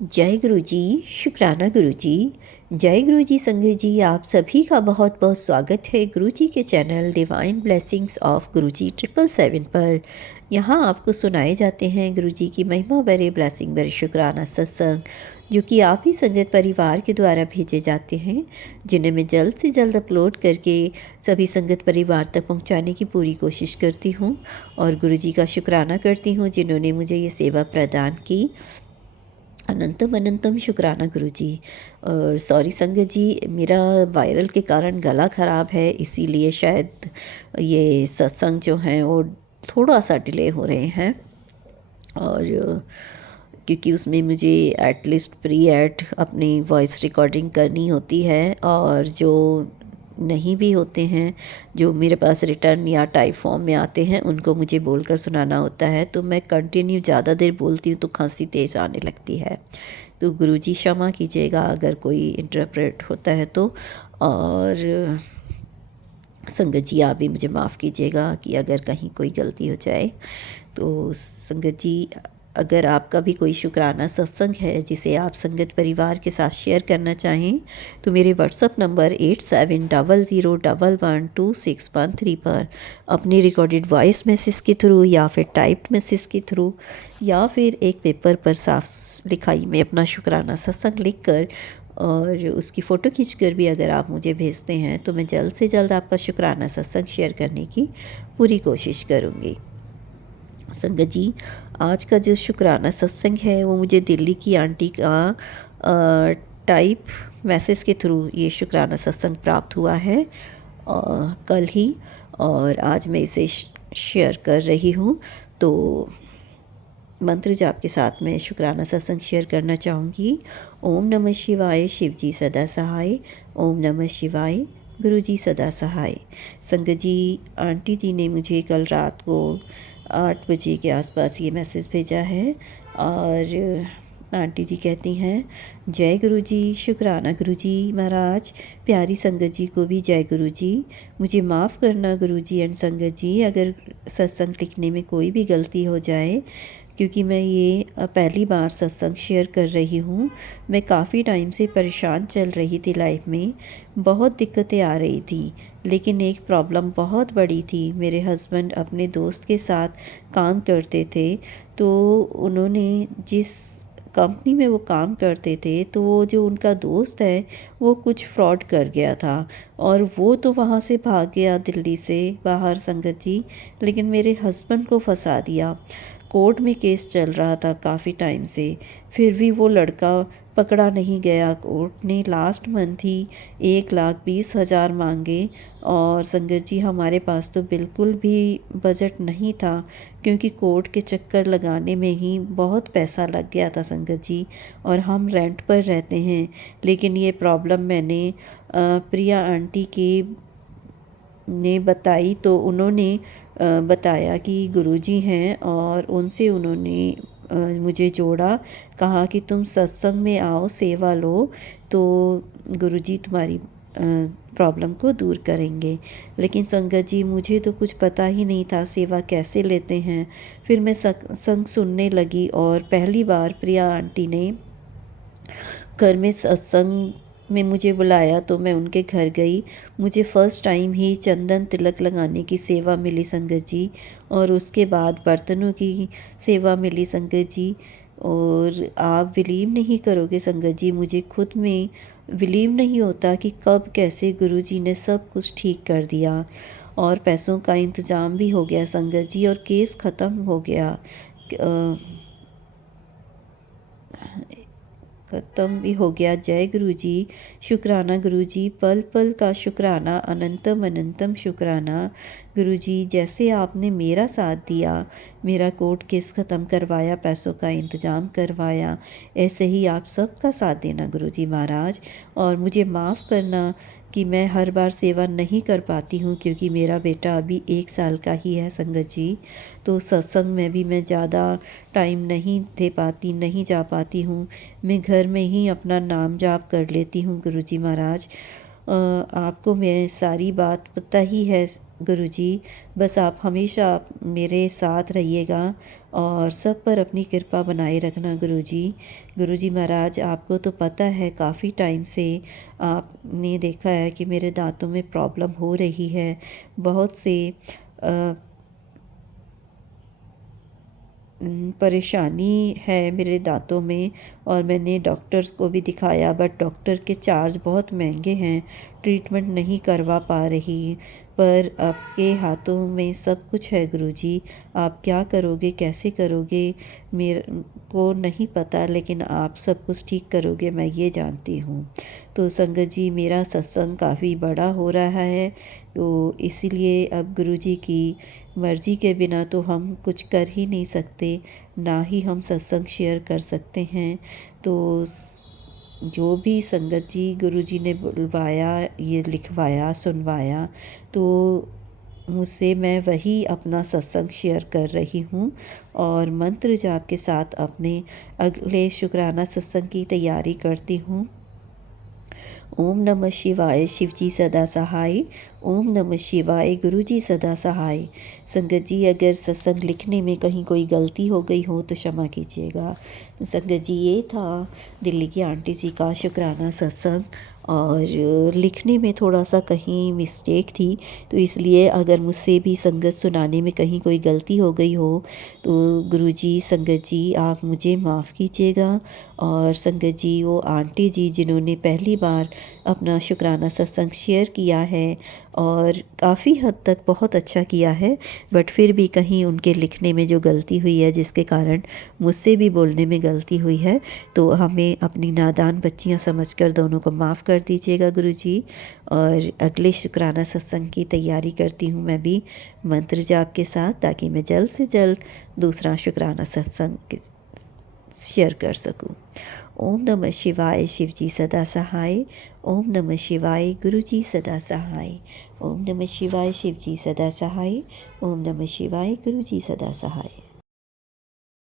जय गुरु जी। शुक्राना गुरु जी। जय गुरु जी। संगत जी, आप सभी का बहुत बहुत स्वागत है गुरु जी के चैनल डिवाइन ब्लेसिंग्स ऑफ गुरु जी 777 पर। यहाँ आपको सुनाए जाते हैं गुरु जी की महिमा भरे ब्लेसिंग भरे शुक्राना सत्संग, जो कि आप ही संगत परिवार के द्वारा भेजे जाते हैं, जिन्हें मैं जल्द से जल्द अपलोड करके सभी संगत परिवार तक पहुँचाने की पूरी कोशिश करती हूँ। और गुरु जी का शुक्राना करती हूँ जिन्होंने मुझे ये सेवा प्रदान की। अनंतम अनंतम शुक्राना गुरु जी। और सॉरी संगत जी, मेरा वायरल के कारण गला ख़राब है, इसीलिए शायद ये सत्संग जो हैं वो थोड़ा सा डिले हो रहे हैं। और क्योंकि उसमें मुझे एटलीस्ट प्री एड अपनी वॉइस रिकॉर्डिंग करनी होती है, और जो नहीं भी होते हैं, जो मेरे पास रिटर्न या टाइप फॉर्म में आते हैं, उनको मुझे बोलकर सुनाना होता है। तो मैं कंटिन्यू ज़्यादा देर बोलती हूँ तो खांसी तेज़ आने लगती है। तो गुरुजी क्षमा कीजिएगा अगर कोई इंटरप्रेट होता है तो। और संगत जी, आप भी मुझे माफ़ कीजिएगा कि अगर कहीं कोई गलती हो जाए। तो संगत जी, अगर आपका भी कोई शुक्राना सत्संग है जिसे आप संगत परिवार के साथ शेयर करना चाहें, तो मेरे व्हाट्सअप नंबर 8700112613 पर अपनी रिकॉर्डेड वॉइस मैसेज के थ्रू या फिर टाइप्ड मैसेज के थ्रू या फिर एक पेपर पर साफ लिखाई में अपना शुक्राना सत्संग लिखकर और उसकी फ़ोटो खींचकर भी अगर आप मुझे भेजते हैं, तो मैं जल्द से जल्द आपका शुक्राना सत्संग शेयर करने की पूरी कोशिश करूँगी। संगत जी, आज का जो शुक्राना सत्संग है वो मुझे दिल्ली की आंटी का टाइप मैसेज के थ्रू ये शुक्राना सत्संग प्राप्त हुआ है कल ही, और आज मैं इसे शेयर कर रही हूँ। तो मंत्र जाप के साथ मैं शुक्राना सत्संग शेयर करना चाहूँगी। ओम नमः शिवाय, शिव जी सदा सहाय। ओम नमः शिवाय, गुरु जी सदा सहाय। संगत जी, आंटी जी ने मुझे कल रात को 8 बजे के आसपास ये मैसेज भेजा है। और आंटी जी कहती हैं, जय गुरु जी, शुक्राना गुरु जी महाराज। प्यारी संगत जी को भी जय गुरु जी। मुझे माफ़ करना गुरु जी एंड संगत जी अगर सत्संग लिखने में कोई भी गलती हो जाए, क्योंकि मैं ये पहली बार सत्संग शेयर कर रही हूँ। मैं काफ़ी टाइम से परेशान चल रही थी लाइफ में, बहुत दिक्कतें आ रही थी, लेकिन एक प्रॉब्लम बहुत बड़ी थी। मेरे हस्बैंड अपने दोस्त के साथ काम करते थे, तो उन्होंने जिस कंपनी में वो काम करते थे, तो वो जो उनका दोस्त है वो कुछ फ्रॉड कर गया था, और वो तो वहाँ से भाग गया दिल्ली से बाहर संगत जी, लेकिन मेरे हस्बैंड को फंसा दिया। कोर्ट में केस चल रहा था काफ़ी टाइम से, फिर भी वो लड़का पकड़ा नहीं गया। कोर्ट ने लास्ट मंथ ही 1,20,000 मांगे, और संगत जी हमारे पास तो बिल्कुल भी बजट नहीं था, क्योंकि कोर्ट के चक्कर लगाने में ही बहुत पैसा लग गया था संगत जी। और हम रेंट पर रहते हैं, लेकिन ये प्रॉब्लम मैंने प्रिया आंटी के ने बताई, तो उन्होंने बताया कि गुरुजी हैं, और उनसे उन्होंने मुझे जोड़ा, कहा कि तुम सत्संग में आओ, सेवा लो, तो गुरुजी तुम्हारी प्रॉब्लम को दूर करेंगे। लेकिन संगत जी, मुझे तो कुछ पता ही नहीं था सेवा कैसे लेते हैं। फिर मैं सत्संग सुनने लगी, और पहली बार प्रिया आंटी ने घर में सत्संग में मुझे बुलाया, तो मैं उनके घर गई। मुझे फ़र्स्ट टाइम ही चंदन तिलक लगाने की सेवा मिली संगत जी, और उसके बाद बर्तनों की सेवा मिली संगत जी। और आप बिलीव नहीं करोगे संगत जी, मुझे खुद में बिलीव नहीं होता कि कब कैसे गुरुजी ने सब कुछ ठीक कर दिया, और पैसों का इंतज़ाम भी हो गया संगत जी, और केस ख़त्म हो गया, ख़त्म भी हो गया। जय गुरु जी, शुक्राना गुरु जी, पल पल का शुक्राना, अनंतम अनंतम शुक्राना गुरु जी। जैसे आपने मेरा साथ दिया, मेरा कोर्ट केस ख़त्म करवाया, पैसों का इंतज़ाम करवाया, ऐसे ही आप सबका साथ देना गुरु जी महाराज। और मुझे माफ़ करना कि मैं हर बार सेवा नहीं कर पाती हूँ, क्योंकि मेरा बेटा अभी 1 साल का ही है संगत जी। तो सत्संग में भी मैं ज़्यादा टाइम नहीं दे पाती, नहीं जा पाती हूँ। मैं घर में ही अपना नाम जाप कर लेती हूँ गुरुजी महाराज। आपको मैं सारी बात पता ही है गुरुजी, बस आप हमेशा मेरे साथ रहिएगा और सब पर अपनी कृपा बनाए रखना गुरुजी। गुरुजी महाराज, आपको तो पता है काफ़ी टाइम से आपने देखा है कि मेरे दांतों में प्रॉब्लम हो रही है। बहुत से अ, परेशानी है मेरे दांतों में और मैंने डॉक्टर्स को भी दिखाया, बट डॉक्टर के चार्ज बहुत महंगे हैं, ट्रीटमेंट नहीं करवा पा रही। पर आपके हाथों में सब कुछ है गुरुजी, आप क्या करोगे, कैसे करोगे, मेरे को नहीं पता, लेकिन आप सब कुछ ठीक करोगे मैं ये जानती हूँ। तो संगत जी, मेरा सत्संग काफ़ी बड़ा हो रहा है, तो इसीलिए अब गुरुजी की मर्ज़ी के बिना तो हम कुछ कर ही नहीं सकते, ना ही हम सत्संग शेयर कर सकते हैं। तो जो भी संगत जी गुरुजी ने बुलवाया, ये लिखवाया, सुनवाया, तो मुझसे मैं वही अपना सत्संग शेयर कर रही हूँ और मंत्र जाप के साथ अपने अगले शुक्राना सत्संग की तैयारी करती हूँ। ओम नमः शिवाय, शिवजी सदा सहाय। ओम नमः शिवाय, गुरुजी सदा सहाय। संगत जी, अगर सत्संग लिखने में कहीं कोई गलती हो गई हो तो क्षमा कीजिएगा। तो संगत जी, ये था दिल्ली की आंटी जी का शुक्राना सत्संग और लिखने में थोड़ा सा कहीं मिस्टेक थी, तो इसलिए अगर मुझसे भी संगत सुनाने में कहीं कोई गलती हो गई हो तो गुरुजी, संगत जी, आप मुझे माफ़ कीजिएगा। और संगत जी, वो आंटी जी जिन्होंने पहली बार अपना शुक्राना सत्संग शेयर किया है और काफ़ी हद तक बहुत अच्छा किया है, बट फिर भी कहीं उनके लिखने में जो गलती हुई है जिसके कारण मुझसे भी बोलने में गलती हुई है, तो हमें अपनी नादान बच्चियां समझकर दोनों को माफ़ कर दीजिएगा गुरुजी। और अगले शुक्राना सत्संग की तैयारी करती हूँ मैं भी मंत्र जाप के साथ, ताकि मैं जल्द से जल्द दूसरा शुक्राना सत्संग शेयर कर सकूं। ओम नमः शिवाय, शिवजी सदा सहाय। ओम नमः शिवाय, गुरुजी सदा सहाय। ओम नमः शिवाय, शिवजी सदा सहाय। ओम नमः शिवाय, गुरुजी सदा सहाय।